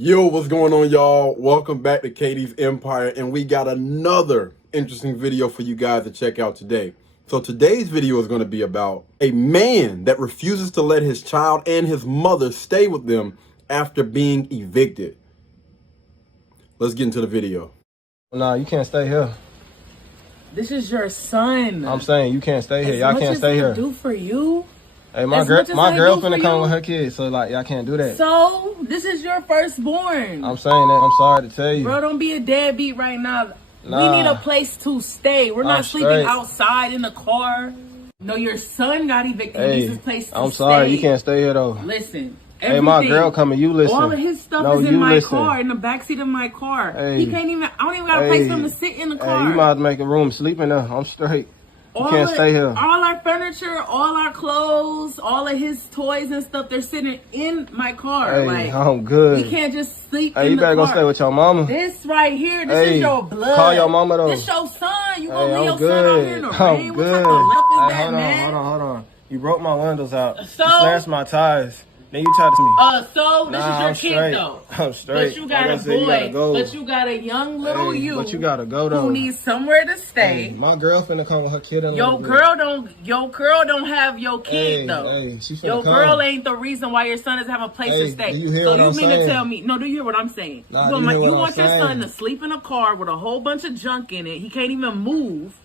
Yo, what's going on, y'all? Welcome back to Katie's Empire, and we got another interesting video for you guys to check out today. So today's video is going to be about a man that refuses to let his child and his mother stay with them after being evicted. Let's get into the video. Nah, you can't stay here. This is your son. I'm saying you can't stay here. Y'all can't stay here. Do for you. Hey, my girl finna come with her kids, so like y'all can't do that. So this is your firstborn. I'm saying that. I'm sorry to tell you. Bro, don't be a deadbeat right now. Nah. We need a place to stay. We're not sleeping straight outside in the car. No, your son got evicted. Hey, He needs a place to stay. I'm sorry, you can't stay here though. Listen. Hey, my girl coming, you listen. All of his stuff is in my car, in the backseat of my car. Hey. He can't even, I don't even got a place for him to sit in the car. Hey, you might have to make a room sleep in there. I'm straight. You can't stay here. All our furniture, all our clothes, all of his toys and stuff, they're sitting in my car. Hey, like, I'm good. We can't just sleep in the car. Hey, you better go stay with your mama. This right here, this is your blood. Call your mama though. This your son. You gonna leave your good. son out here in the rain? I'm What good. type of love is that, man? Hold on. You broke my windows out. So? You slashed my tires. Then you tried to me. So this is your kid though. I'm straight. But you got like a said, boy. you But you got a young little But you gotta go though. who needs somewhere to stay. Hey, my girl finna come with her kid in Your girl don't have your kid though. Hey, she finna your come. girl ain't the reason why your son doesn't have a place to stay. Do you hear so what you I'm mean saying? to tell me? No, do you hear what I'm saying? Nah, you want your son to sleep in a car with a whole bunch of junk in it. He can't even move.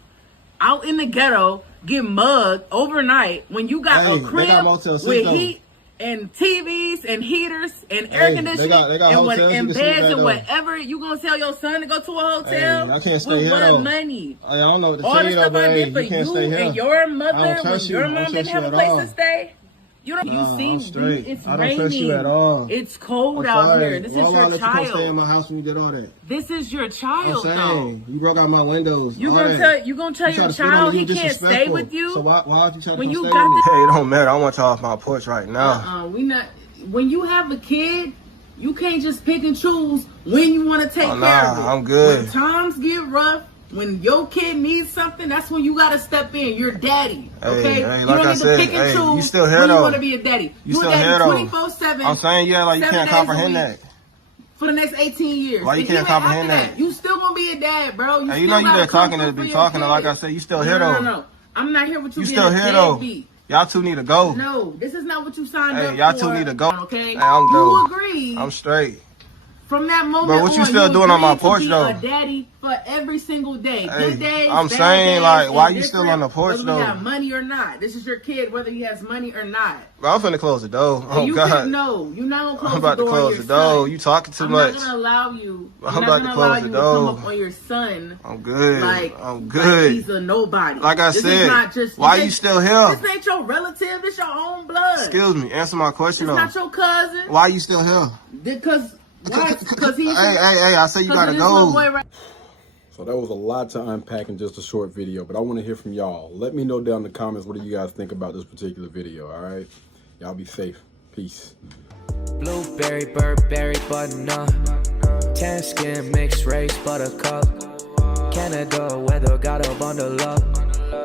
Out in the ghetto, get mugged overnight when you got a crib with heat and TVs and heaters and air conditioning and beds and whatever. You gonna tell your son to go to a hotel? I can't stay with here what though. money? I don't know what to All tell the you though, stuff I did for you can't you stay here. and your mother when your mom didn't have a place to stay. You don't. You see, it's I don't raining. trust you at all. It's cold out here. This is your You can't stay in child. my house when you did all that. This is your child, I'm though. saying, you broke out my windows. You gonna tell your child he can't stay with you? So why would you try to When you stay got with me? the- Hey, it don't matter. I want y'all off my porch right now. We not. When you have a kid, you can't just pick and choose when you want to take care of it. I'm good. When times get rough, when your kid needs something, that's when you gotta step in. You're daddy, okay? Hey, you like don't I need said, to pick and choose you still here when though. you want to be a daddy. You a still daddy here though. 24/7. I'm saying, yeah, like you 7 can't days a comprehend week that. for the next 18 years. Why you And can't even comprehend after that? You still gonna be a dad, bro. Hey, you know you been talking to be talking to, like I said, you still here though. No. I'm not here with you. You being still a here though. deadbeat. Y'all two need to go. No, this is not what you signed up for. Hey, y'all two need to go. Okay, Hey, I'm you go. agree. I'm straight. From that moment But what you on, still doing on my agreed to porch, be though? A daddy for every single day. Hey, Good days, I'm bad saying, days, like, why you indifferent, still on the porch, whether though? we have money or not. This is your kid, whether he has money or not. Bro, I'm finna close the door. Oh, you God. No, you're not gonna close I'm about the to door on close your the door. son. You talking too I'm much. not gonna allow you. I'm about to close the To door. come up on your son. I'm good. Like, I'm good. Like he's a nobody. Like I This said, is not just, why you still here? This ain't your relative. This your own blood. Excuse me. Answer my question, It's though. not your cousin. Why you still here? Because he's. Hey, I say you gotta go. So that was a lot to unpack in just a short video, but I want to hear from y'all. Let me know down in the comments what do you guys think about this particular video, all right? Y'all be safe. Peace. Blueberry, Burberry, butternut, tan skin, mixed race, buttercup, Canada weather, got a bundle up.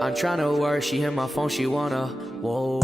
I'm tryna work, she hit my phone, she wanna, whoa.